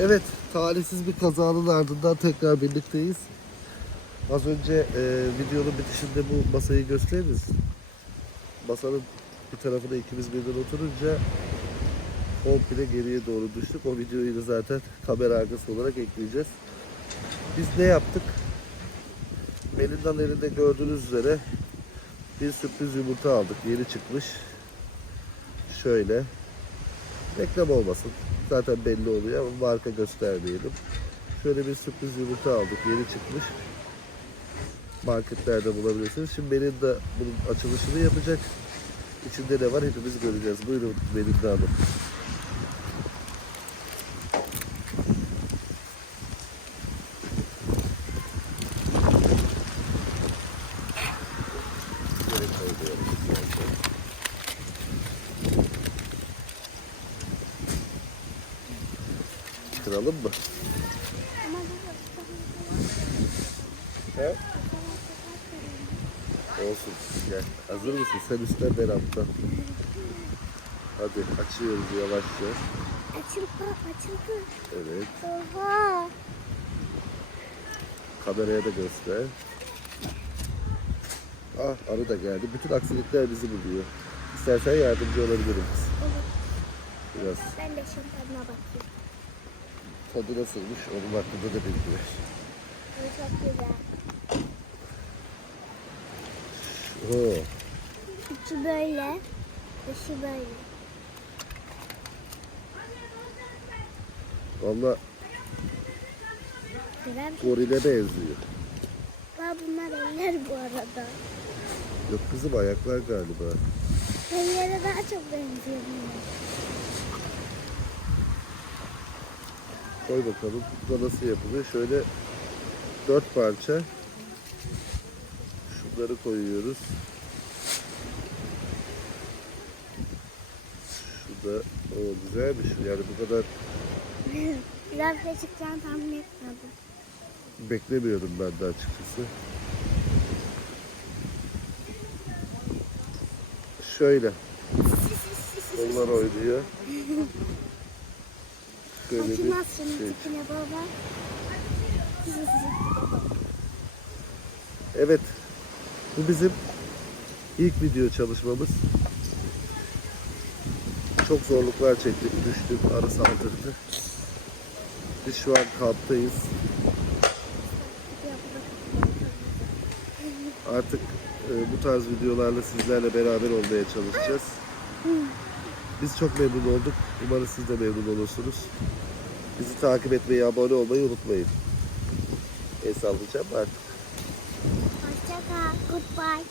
Evet, talihsiz bir kazanın ardından tekrar birlikteyiz. Az önce e, videonun bitişinde bu masayı gösteririz. Masanın bir tarafına ikimiz birden oturunca komple geriye doğru düştük. O videoyu da zaten kamera arkası olarak ekleyeceğiz. Biz ne yaptık? Melinda'nın elinde gördüğünüz üzere bir sürpriz yumurta aldık. Yeni çıkmış. Şöyle. Reklam olmasın. Zaten belli oluyor ama marka göstermeyelim. Şöyle bir sürpriz yumurta aldık. Yeni çıkmış. Marketlerde bulabilirsiniz. Şimdi Melinda bunun açılışını yapacak. İçinde ne var hepimiz göreceğiz. Buyurun Melinda Hanım. Şöyle koyuyorum. Kıralım mı? He? Olsun. Gel. Hazır mısın? Sen üstten ben alttan. Hadi açıyoruz yavaşça. açıldı, açıldı. Evet. Oha. Kameraya da göster. Ah arı da geldi. Bütün aksilikler bizi buluyor. İstersen yardımcı olabilirim. Olur. Biraz Ben de şimdi tadına bakayım. Tadı nasılmış onun hakkında da bilgi ver. Çok güzel. Oo, İçi böyle, dışı böyle. valla Güzel. gorile benziyor. Aa, bunlar eller bu arada. Yok kızım ayaklar galiba. Ellere daha çok benziyor bunlar. Koy bakalım. Bu da nasıl yapılıyor? Şöyle dört parça. Şunları koyuyoruz. Şu da o güzelmiş. Yani bu kadar Güzel bir şey çıkacağını tahmin etmedim. beklemiyordum ben de açıkçası. Şöyle. Onlar oynuyor. Şöyle bir şey. baba. Evet. Bu bizim ilk video çalışmamız. Çok zorluklar çektik, düştük, arı saldırdı. Biz şu an kamptayız. Artık e, bu tarz videolarla sizlerle beraber olmaya çalışacağız. Biz çok memnun olduk. Umarım siz de memnun olursunuz. Bizi takip etmeyi, abone olmayı unutmayın. El sallayacağım artık. Hoşça kal. Goodbye.